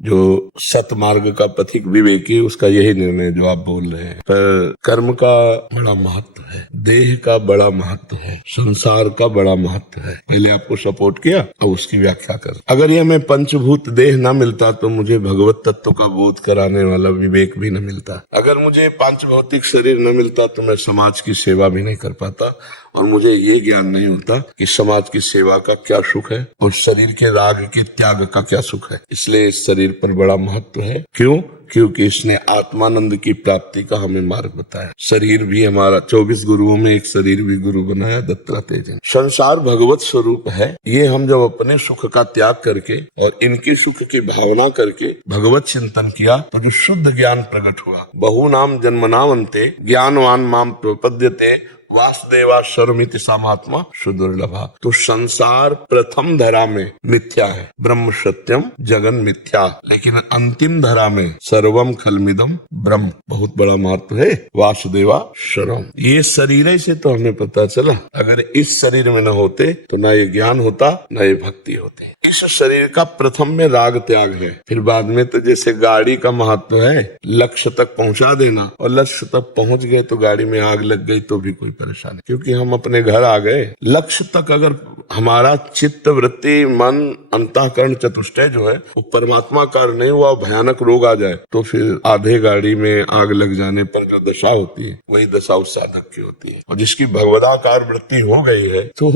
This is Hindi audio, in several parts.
जो सतमार्ग का पथिक विवेकी, उसका यही निर्णय जो आप बोल रहे हैं। पर कर्म का बड़ा महत्व है, देह का बड़ा महत्व है, संसार का बड़ा महत्व है। पहले आपको सपोर्ट किया, अब उसकी व्याख्या कर। अगर ये मैं पंचभूत देह न मिलता तो मुझे भगवत तत्व का बोध कराने वाला विवेक भी न मिलता। अगर मुझे पांच भौतिक शरीर न मिलता तो मैं समाज की सेवा भी नहीं कर पाता, और मुझे ये ज्ञान नहीं होता कि समाज की सेवा का क्या सुख है और शरीर के राग के त्याग का क्या सुख है। इसलिए इस शरीर पर बड़ा महत्व है। क्यों? क्योंकि इसने आत्मानंद की प्राप्ति का हमें मार्ग बताया। शरीर भी हमारा 24 गुरुओं में एक शरीर भी गुरु बनाया, दत्तात्रेय जी। संसार भगवत स्वरूप है। ये हम जब अपने सुख का त्याग करके और इनके सुख की भावना करके भगवत चिंतन किया तो जो शुद्ध ज्ञान प्रकट हुआ। बहुनाम जन्मनावन्ते ज्ञानवान माम प्रपद्यते वासुदेवा सर्वमिति सामात्मा सुदुर्लभा। तो संसार प्रथम धरा में मिथ्या है, ब्रह्म सत्यम जगन मिथ्या, लेकिन अंतिम धरा में सर्वम खलमिदम ब्रह्म। बहुत बड़ा महत्व है वासुदेवा सर्वम। ये शरीर से तो हमें पता चला। अगर इस शरीर में न होते तो ना ये ज्ञान होता, ना ये भक्ति होती। इस शरीर का प्रथम में राग त्याग है, फिर बाद में तो जैसे गाड़ी का महत्व है, लक्ष्य तक पहुंचा देना, और लक्ष्य तक पहुंच गए तो गाड़ी में आग लग गई तो भी कोई परेशानी, क्योंकि हम अपने घर आ गए। लक्ष्य तक अगर हमारा चित्त वृत्ति मन अंतःकरण चतुष्टय जो है वो परमात्मा का नहीं हुआ, भयानक रोग आ जाए तो फिर आधे गाड़ी में आग लग जाने पर जो दशा होती है वही दशा उस साधक की होती है। और जिसकी भगवदाकार वृत्ति हो गई है तो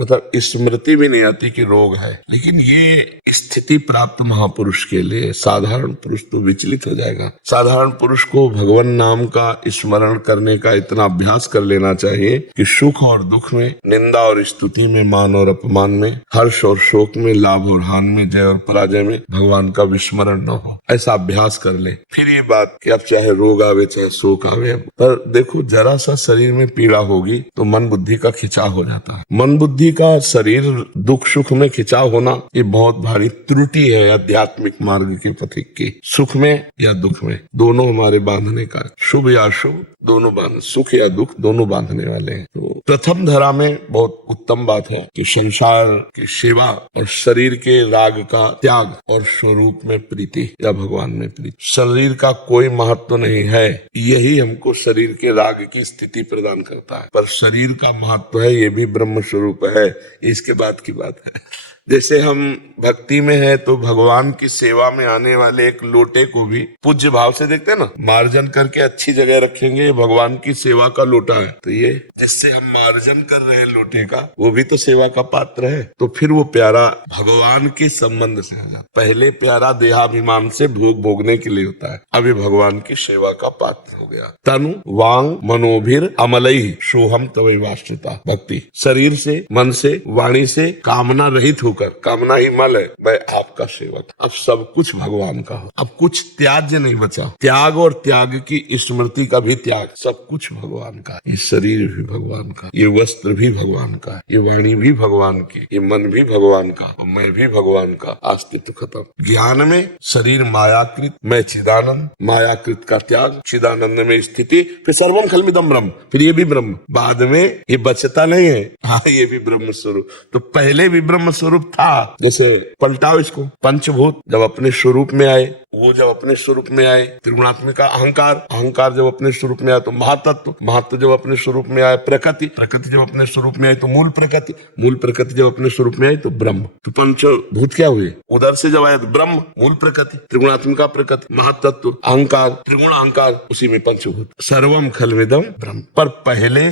मतलब स्मृति भी नहीं आती कि रोग है। लेकिन ये स्थिति प्राप्त महापुरुष के लिए साधारण पुरुष तो विचलित हो जाएगा। साधारण पुरुष को भगवान नाम का स्मरण करने का इतना अभ्यास कर लेना चाहिए कि सुख और दुख में, निंदा और स्तुति में, मान और अपमान में, हर्ष और शोक में, लाभ और हानि में, जय और पराजय में भगवान का विस्मरण न हो। ऐसा अभ्यास कर ले। फिर ये बात कि अब चाहे रोग आवे चाहे शोक आवे, पर देखो जरा सा शरीर में पीड़ा होगी तो मन बुद्धि का खिंचाव हो जाता है। मन बुद्धि का शरीर दुख सुख में खिंचाव होना ये बहुत भारी त्रुटि है आध्यात्मिक मार्ग के पथिक की। सुख में या दुख में दोनों हमारे बांधने का, शुभ या अशुभ दोनों बांध, सुख या दुख दोनों बांधने वाले हैं। तो प्रथम धरा में बहुत उत्तम बात है कि संसार की सेवा और शरीर के राग का त्याग और स्वरूप में प्रीति या भगवान में प्रीति। शरीर का कोई महत्व नहीं है, यही हमको शरीर के राग की स्थिति प्रदान करता है। पर शरीर का महत्व है, ये भी ब्रह्म स्वरूप है, इसके बाद की बात है। जैसे हम भक्ति में है तो भगवान की सेवा में आने वाले एक लोटे को भी पूज्य भाव से देखते हैं ना, मार्जन करके अच्छी जगह रखेंगे, भगवान की सेवा का लोटा है, तो ये जिससे हम मार्जन कर रहे हैं लोटे का, वो भी तो सेवा का पात्र है। तो फिर वो प्यारा भगवान के संबंध से है। पहले प्यारा देहाभिमान से भोग भोगने के लिए होता है, अभी भगवान की सेवा का पात्र हो गया। तनु वांग मनोभिर अमलई सोहम तवै वाश्रिता। भक्ति शरीर से, मन से, वाणी से कामना रहित होकर, कामना ही मल है, मैं आपका सेवक। अब सब कुछ भगवान का हो, अब कुछ त्याज्य नहीं बचा। त्याग और त्याग की स्मृति का भी त्याग, सब कुछ भगवान का। ये शरीर भी भगवान का, ये वस्त्र भी भगवान का, ये वाणी भी भगवान की, ये मन भी भगवान का, और मैं भी भगवान का। अस्तित्व खत्म। ज्ञान में शरीर मायाकृत, मैं चिदानंद, मायाकृत का त्याग, चिदानंद में स्थिति, फिर सर्वम खलमिदम ब्रह्म, फिर ये भी ब्रह्म। बाद में ये बचता नहीं है, हाँ ये भी ब्रह्म स्वरूप। तो पहले भी ब्रह्म स्वरूप था। जैसे पलटाओ इसको, पंचभूत जब अपने स्वरूप में आए, वो जब अपने स्वरूप में आए, त्रिगुणात्मिका अहंकार, अहंकार जब अपने स्वरूप में आया तो महातत्व, महातत्व जब अपने स्वरूप में आया प्रकृति, प्रकृति जब अपने स्वरूप में आई तो मूल प्रकृति, मूल प्रकृति जब अपने स्वरूप में आई तो ब्रह्म। तो पंचभूत क्या हुए? उधर से जब आया तो ब्रह्म, मूल प्रकृति, त्रिगुणात्मिका प्रकृति, महातत्व, अहंकार, त्रिगुण अहंकार, उसी में पंचभूत। सर्वम खलविदम ब्रह्म। पर पहले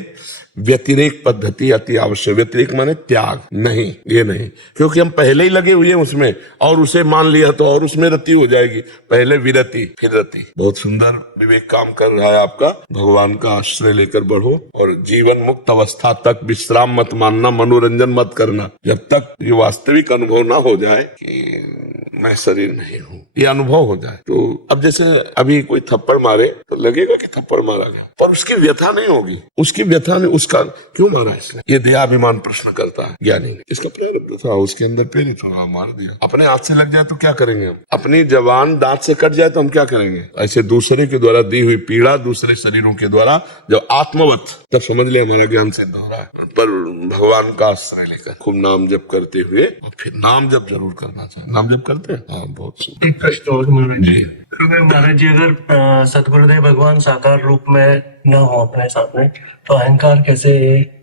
व्यतिरेक पद्धति अति आवश्यक। व्यतिरेक माने त्याग नहीं, ये नहीं, क्योंकि हम पहले ही लगे हुए हैं उसमें, और उसे मान लिया तो और उसमें रति हो जाएगी। पहले विरति फिर रति। बहुत सुंदर विवेक काम कर रहा है आपका। भगवान का आश्रय लेकर बढ़ो और जीवन मुक्त अवस्था तक विश्राम मत मानना, मनोरंजन मत करना, जब तक ये वास्तविक अनुभव ना हो जाए कि मैं शरीर नहीं हूँ, ये अनुभव हो जाए। तो अब जैसे अभी कोई थप्पड़ मारे तो लगेगा कि थप्पड़ मारा गया, पर उसकी व्यथा नहीं होगी, उसकी व्यथा में उसका क्यों मारा इसने, ये देहाभिमान प्रश्न करता है ज्ञानी ने। इसका प्रारब्ध था, उसके अंदर प्रेरित होगा, मार दिया। अपने हाथ से लग जाए तो क्या करेंगे हम, अपनी जवान दांत से कट जाए तो हम क्या करेंगे। ऐसे दूसरे के द्वारा दी हुई पीड़ा दूसरे शरीरों के द्वारा जब आत्मवत, तब समझ ले हमारा ज्ञान सिद्ध हो रहा है। पर भगवान का आश्रय लेकर खूब नाम जप करते हुए, और फिर नाम जप जरूर करना चाहिए। नाम जप करते हैं, हाँ बहुत एक प्रश्न और महाराज जी। महाराज जी, अगर सतगुरुदेव भगवान साकार रूप में न हो अपने सामने, तो अहंकार कैसे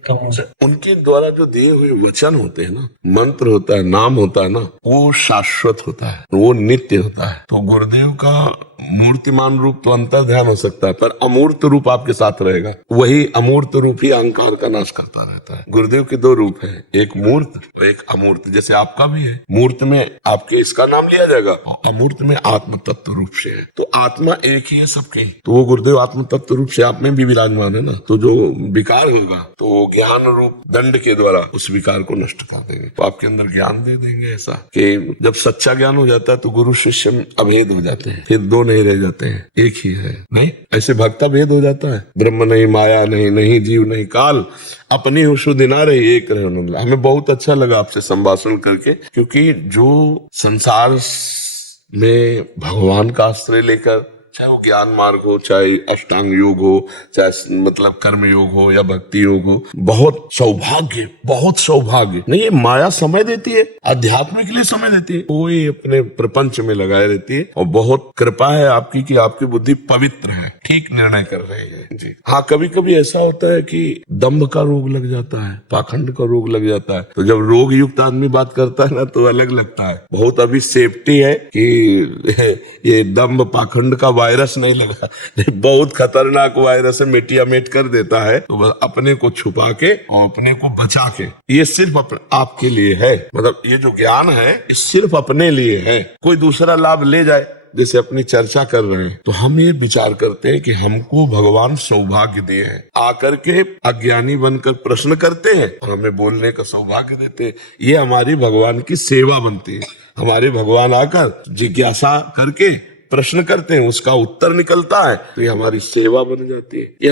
कम हो सकता? उनके द्वारा जो दिए हुए वचन होते हैं ना, मंत्र होता है, नाम होता है ना, वो शाश्वत होता है, वो नित्य होता है। तो गुरुदेव का मूर्तिमान रूप तो अंतर ध्यान हो सकता है, पर अमूर्त रूप आपके साथ रहेगा। वही अमूर्त रूप ही अहंकार का नाश करता रहता है। गुरुदेव के दो रूप हैं, एक मूर्त और एक अमूर्त। जैसे आपका भी है, मूर्त में आपके इसका नाम लिया जाएगा और अमूर्त में आत्म तत्व रूप से है। तो आत्मा एक ही है सबके, तो वो गुरुदेव आत्म तत्व रूप से आप में भी विराजमान है ना। तो जो विकार होगा तो वो ज्ञान रूप दंड के द्वारा उस विकार को नष्ट कर देंगे, तो आपके अंदर ज्ञान दे देंगे। ऐसा कि जब सच्चा ज्ञान हो जाता है तो गुरु शिष्य में अभेद हो जाते हैं, फिर दो नहीं रह जाते हैं, एक ही है। नहीं, ऐसे भक्ता भेद हो जाता है, ब्रह्म नहीं, माया नहीं, नहीं जीव नहीं काल, अपनी हो शुद्ध ना रही एक रहे। हमें बहुत अच्छा लगा आपसे संभाषण करके, क्योंकि जो संसार में भगवान का आश्रय लेकर, चाहे वो ज्ञान मार्ग हो, चाहे अष्टांग योग हो, चाहे मतलब कर्म योग हो या भक्ति योग हो, बहुत सौभाग्य, बहुत सौभाग्य। नहीं, ये माया समय देती है, अध्यात्म के लिए समय देती है, वो ही अपने प्रपंच में लगाए रहती है। और बहुत कृपा है आपकी कि आपकी बुद्धि पवित्र है, ठीक निर्णय कर रही है जी। हाँ, कभी कभी ऐसा होता है कि दम्भ का रोग लग जाता है, पाखंड का रोग लग जाता है, तो जब रोग युक्त आदमी बात करता है ना तो अलग लगता है। बहुत अभी सेफ्टी है कि ये दम्भ पाखंड का वायरस नहीं लगा, बहुत खतरनाक वायरस है, मिटियामेट कर देता है। तो बस अपने को छुपा के और अपने को बचा के, ये सिर्फ आपके लिए है। मतलब ये जो ज्ञान है ये सिर्फ अपने लिए है, कोई दूसरा लाभ ले जाए, जैसे अपनी चर्चा कर रहे हैं, तो हम ये विचार करते हैं कि हमको भगवान सौभाग्य दिए हैं, आकर के अज्ञानी बनकर प्रश्न करते हैं और हमें बोलने का सौभाग्य देते हैं। ये हमारी भगवान की सेवा बनती है। हमारे भगवान आकर जिज्ञासा करके प्रश्न करते हैं, उसका उत्तर निकलता है, तो ये हमारी सेवा बन जाती है। ये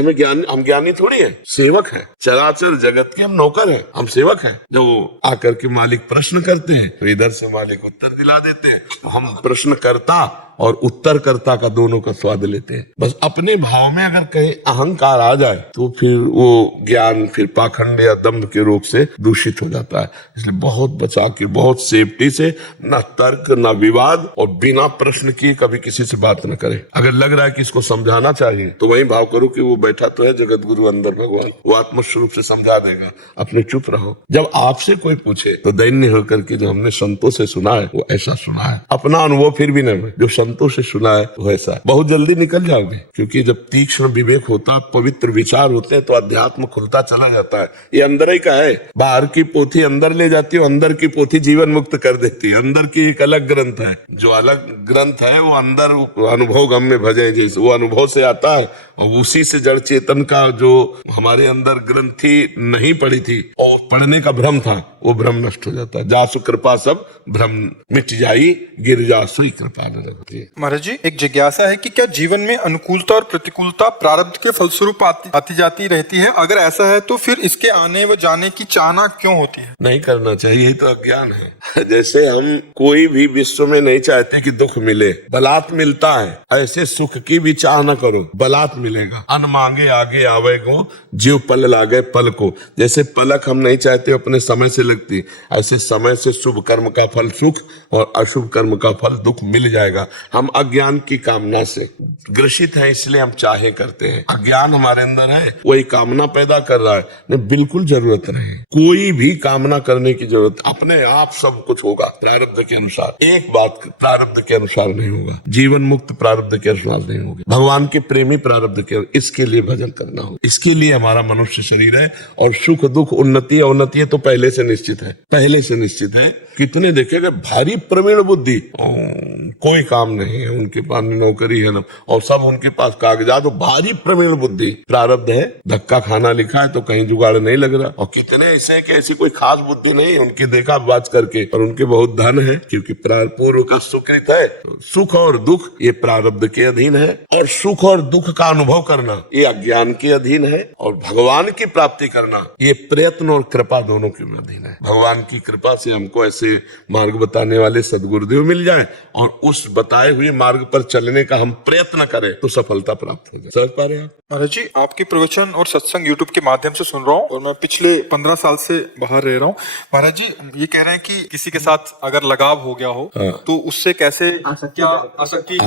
हम ज्ञानी थोड़ी है, सेवक है। चराचर जगत के हम नौकर हैं, हम सेवक हैं। जब आकर के मालिक प्रश्न करते हैं तो इधर से मालिक उत्तर दिला देते हैं, तो हम प्रश्नकर्ता और उत्तरकर्ता का दोनों का स्वाद लेते हैं। बस अपने भाव में अगर कहीं अहंकार आ जाए तो फिर वो ज्ञान फिर पाखंड या दम्भ के रोग से दूषित हो जाता है। इसलिए बहुत बचा के, बहुत सेफ्टी से, ना तर्क ना विवाद, और बिना प्रश्न किए कभी किसी से बात न करे। अगर लग रहा है कि इसको समझाना चाहिए तो वही भाव करो कि वो बैठा तो है जगत गुरु अंदर भगवान, वो आत्मस्वरूप से समझा देगा, अपने चुप रहो। जब आपसे कोई पूछे तो दैन्य होकर के जो हमने संतों से सुना है वो ऐसा सुना है, अपना अनुभव फिर भी नहीं, जो संतों से सुना है वो ऐसा है। बहुत जल्दी निकल जाओगे, क्योंकि जब तीक्ष्ण विवेक होता, पवित्र विचार होते हैं, तो अध्यात्म खुलता चला जाता है। ये अंदर ही का है, बाहर की पोथी अंदर ले जाती है, अंदर की पोथी जीवन मुक्त कर देती है। अंदर की एक अलग ग्रंथ है, जो अलग ग्रंथ है वो अंदर अनुभव गम्य भजे, जैसे वो अनुभव से आता है, और उसी से जड़ चेतन का जो हमारे अंदर ग्रंथि नहीं पड़ी थी और पढ़ने का भ्रम था, वो भ्रम नष्ट हो जाता है। जासु कृपा सब भ्रम मिट जाई, गिर जासु कृपा न लगती है। महाराज जी, एक जिज्ञासा है कि क्या जीवन में अनुकूलता और प्रतिकूलता प्रारब्ध के फलस्वरूप आती जाती रहती है? अगर ऐसा है तो फिर इसके आने व जाने की चाहना क्यों होती है? नहीं करना चाहिए, यही तो अज्ञान है। जैसे हम कोई भी विश्व में नहीं चाहते कि दुख मिले, बलात् मिलता है, ऐसे सुख की भी चाह न करो, बलात् मिलेगा। अन मांगे आगे आवे गो, जीव पल लागे पल को। जैसे पलक हम नहीं चाहते अपने समय से लगती, ऐसे समय से शुभ कर्म का फल सुख और अशुभ कर्म का फल दुख मिल जाएगा। हम अज्ञान की कामना से ग्रसित हैं, इसलिए हम चाहे करते हैं। अज्ञान हमारे अंदर है, वही कामना पैदा कर रहा है। नहीं, बिल्कुल जरूरत नहीं, कोई भी कामना करने की जरूरत, अपने आप सब कुछ होगा प्रारब्ध के अनुसार। एक बात प्रारब्ध के अनुसार नहीं होगा, जीवन मुक्त प्रारब्ध के अनुसार नहीं होगा, भगवान के प्रेमी प्रारब्ध के, इसके लिए भजन करना होगा। इसके लिए हमारा मनुष्य शरीर है। और सुख दुख उन्नति अवनति तो पहले से निश्चित है, पहले से निश्चित है। कितने देखेगा भारी प्रवीण बुद्धि, कोई काम नहीं है, उनके पास नौकरी है ना, और सब उनके पास कागजात, भारी प्रवीण बुद्धि, प्रारब्ध है, धक्का खाना लिखा है तो कहीं जुगाड़ नहीं लग रहा। और कितने ऐसे हैं कि ऐसी कोई खास बुद्धि नहीं, उनकी देखा बात करके, और उनके बहुत धन है, क्योंकि पूर्व का सुकृत है। तो सुख और दुख ये प्रारब्ध के अधीन है, और सुख और दुख का अनुभव करना ये अज्ञान के अधीन है, और भगवान की प्राप्ति करना ये प्रयत्न और कृपा दोनों के अधीन है। भगवान की कृपा से हमको ऐसे मार्ग बताने वाले सदगुरुदेव मिल जाए, और उस बताए हुए मार्ग पर चलने का हम प्रयत्न करें तो सफलता प्राप्त हो जाए। समझ पा रहे हैं आप? महाराज जी, आपकी प्रवचन और सत्संग यूट्यूब के माध्यम से सुन रहा हूँ, और मैं पिछले 15 साल से बाहर रह रहा हूँ। महाराज जी ये कह रहे हैं कि किसी के साथ अगर लगाव हो गया हो तो उससे कैसे क्या आसक्ति।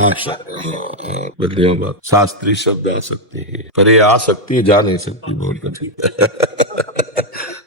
बढ़िया बात, शास्त्रीय शब्द आसक्ति है, पर ये आसक्ति जा नहीं सकती, बहुत कठिन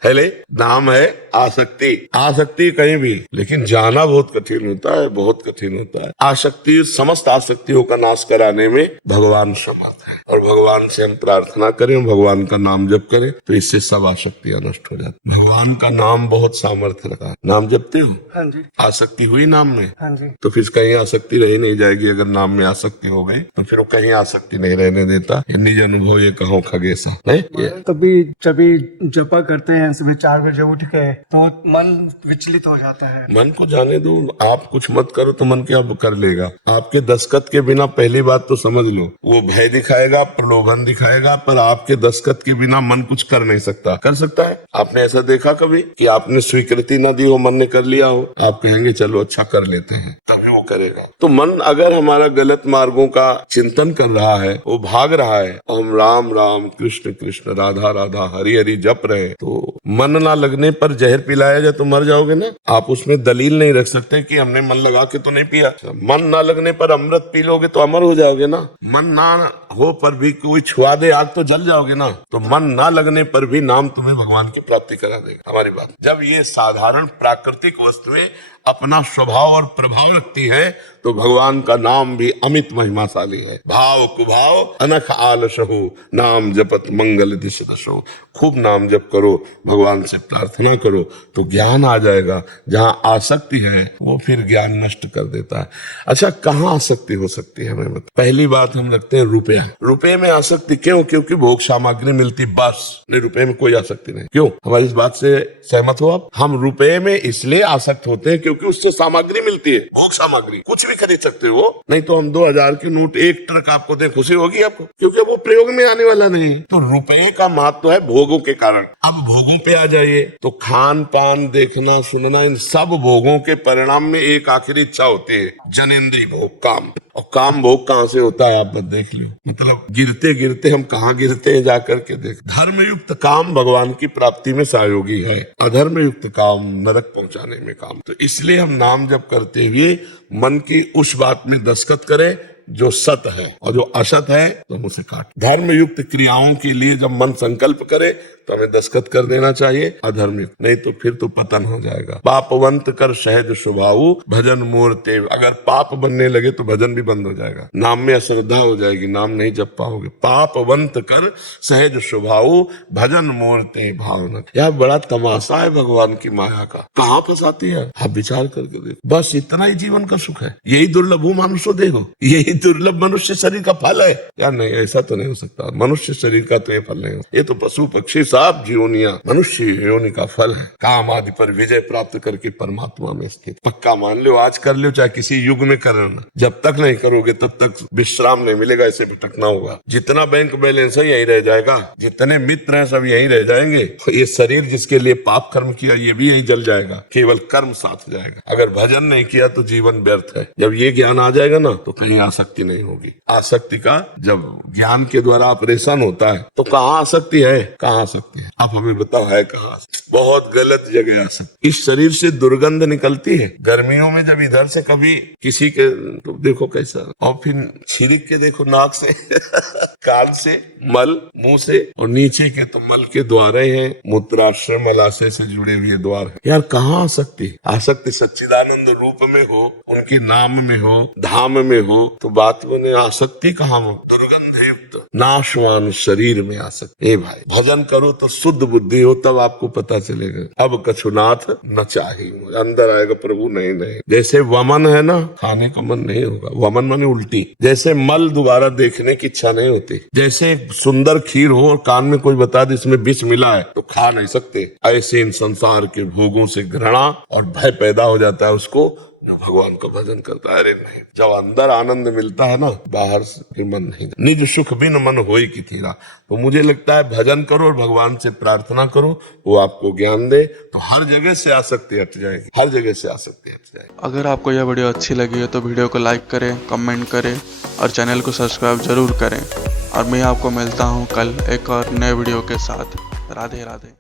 हेले नाम है आसक्ति। आसक्ति कहीं भी, लेकिन जाना बहुत कठिन होता है, बहुत कठिन होता है। आसक्ति, समस्त आसक्तियों का नाश कराने में भगवान समर्थ है, और भगवान से हम प्रार्थना करें, भगवान का नाम जप करें, तो इससे सब आसक्तियां नष्ट हो जाती। भगवान का नाम बहुत सामर्थ्य रखा है। नाम जपते हो? हाँ जी। आसक्ति हुई नाम में? हाँ जी। तो फिर कहीं आसक्ति रही नहीं जाएगी। अगर नाम में आसक्ति हो गई तो फिर वो कहीं आसक्ति नहीं रहने देता। निज अनुभव ये कहो खगेसा है। कभी कभी जपा करते हैं सुबह 4 बजे उठ के, तो मन विचलित हो जाता है। मन को जाने दो, आप कुछ मत करो तो मन क्या कर लेगा। आपके दस्तखत के बिना, पहली बात तो समझ लो, वो भय दिखाएगा, प्रलोभन दिखाएगा, पर आपके दस्तखत के बिना मन कुछ कर नहीं सकता। कर सकता है? आपने ऐसा देखा कभी कि आपने स्वीकृति न दी हो, मन ने कर लिया हो, आप कहेंगे चलो अच्छा कर लेते हैं, तभी वो करेगा। तो मन अगर हमारा गलत मार्गों का चिंतन कर रहा है, वो भाग रहा है, हम राम राम कृष्ण कृष्ण राधा राधा हरि हरि जप रहे, तो मन ना लगने पर जहर पिलाया जाए तो मर जाओगे ना। आप उसमें दलील नहीं रख सकते कि हमने मन लगा के तो नहीं पिया। मन ना लगने पर अमृत पी लोगे तो अमर हो जाओगे ना। मन ना हो पर भी कोई छुआ दे आग तो जल जाओगे ना। तो मन ना लगने पर भी नाम तुम्हें भगवान की प्राप्ति करा देगा। हमारी बात, जब ये साधारण प्राकृतिक वस्तुएं अपना स्वभाव और प्रभाव रखती है, तो भगवान का नाम भी अमित महिमाशाली है। भाव कुभाव अनख आलस हो, नाम जपत मंगल दिश दशो। खूब नाम जप करो, भगवान से प्रार्थना करो, तो ज्ञान आ जाएगा। जहां आसक्ति है वो फिर ज्ञान नष्ट कर देता है। अच्छा, कहाँ आसक्ति हो सकती है हमें बता। पहली बात हम रखते हैं रुपया। रुपये में आसक्ति क्यों? क्योंकि भोग सामग्री मिलती, बस। रुपये में कोई आसक्ति नहीं। क्यों? हमारी इस बात से सहमत हो आप? हम रुपये में इसलिए आसक्त होते हैं क्योंकि उससे सामग्री मिलती है, भोग सामग्री। कुछ भी खरीद सकते हो, नहीं तो हम 2000 के नोट 1 ट्रक आपको दें, खुशी होगी आपको, क्योंकि वो प्रयोग में आने वाला नहीं है। तो रुपये का महत्व है भोगों के कारण। अब भोगों पे आ जाइए तो खान पान, देखना सुनना, इन सब भोगों के परिणाम में एक आखिरी इच्छा होती है, जनेंद्रीय भोग, काम। और काम भोग कहाँ से होता है आप देख लो। मतलब गिरते गिरते हम कहाँ गिरते हैं जाकर के देख। धर्म युक्त काम भगवान की प्राप्ति में सहयोगी है, अधर्म युक्त काम नरक पहुंचाने में काम। तो इसलिए हम नाम जप करते हुए मन की उस बात में दस्तखत करें जो सत है, और जो असत है तो हम उसे काट। धर्म युक्त क्रियाओं के लिए जब मन संकल्प करे तो हमें दस्तखत कर देना चाहिए, अधर्म युक्त नहीं तो फिर तो पतन हो जाएगा। पापवंत कर सहज स्वभाव भजन मूर्ते। अगर पाप बनने लगे तो भजन भी बंद हो जाएगा, नाम में अश्रद्धा हो जाएगी, नाम नहीं जप पाओगे। पापवंत कर सहज स्वभाव भजन मूर्ते भावना। यह बड़ा तमाशा है भगवान की माया का, कहाँ फंसाती है आप विचार करके देखो। बस इतना ही जीवन का सुख है, यही दुर्लभ मानुषो देखो, यही दुर्लभ मनुष्य शरीर का फल है। या नहीं, ऐसा तो नहीं हो सकता। मनुष्य शरीर का तो ये फल नहीं हो, ये तो पशु पक्षी सब जीवनिया मनुष्य योनि का फल है। काम आदि पर विजय प्राप्त करके परमात्मा में स्थित। पक्का मान लो, आज कर लो, चाहे किसी युग में करना, जब तक नहीं करोगे तब तक विश्राम नहीं मिलेगा, ऐसे भटकना होगा। जितना बैंक बैलेंस है यही रह जाएगा, जितने मित्र हैं सब यही रह जाएंगे। ये शरीर जिसके लिए पाप कर्म किया ये भी यही जल जाएगा, केवल कर्म साथ जाएगा। अगर भजन नहीं किया तो जीवन व्यर्थ है। जब ये ज्ञान आ जाएगा ना तो कहीं आसक्ति नहीं होगी। आसक्ति का जब ज्ञान के द्वारा ऑपरेशन होता है तो कहाँ आसक्ति है, कहाँ आसक्ति है? आप हमें बताओ है कहाँ? बहुत गलत जगह आसक्ति। इस शरीर से दुर्गंध निकलती है गर्मियों में, जब इधर से कभी किसी के तो देखो कैसा, और फिर छिड़क के देखो नाक से कान से मल, मुंह से, और नीचे के तो मल के द्वारे हैं, मूत्राशय मलाशय से जुड़े हुए द्वार है। यार कहाँ आसक्ति? आसक्ति सच्चिदानंद रूप में हो, उनके नाम में हो, धाम में हो, तो बात बने। आसक्ति कहाँ हो? दुर्गंध युक्त नाशवान शरीर में आ सकते। ए भाई, भजन करो तो शुद्ध बुद्धि हो, तब आपको पता चलेगा। अब कछुनाथ न चाही, अंदर आएगा प्रभु। नहीं नहीं, जैसे वमन है ना, खाने का मन नहीं होगा। वमन माने उल्टी। जैसे मल दोबारा देखने की इच्छा नहीं होती। जैसे सुंदर खीर हो और कान में कोई बता दे इसमें विष मिला है तो खा नहीं सकते। ऐसे इन संसार के भोगों से घृणा और भय पैदा हो जाता है उसको जो भगवान का भजन करता है। अरे नहीं, जब अंदर आनंद मिलता है ना, बाहर से मन नहीं। निज सुख बिन मन होई की थीरा। तो मुझे लगता है भजन करो और भगवान से प्रार्थना करो, वो आपको ज्ञान दे, तो हर जगह से आसक्ति हट जाएगी। हर जगह से आसक्ति हट जाएगी। अगर आपको यह वीडियो अच्छी लगी है तो वीडियो को लाइक करें, कमेंट करें और चैनल को सब्सक्राइब जरूर करें। और मैं आपको मिलता हूँ कल एक और नए वीडियो के साथ। राधे राधे।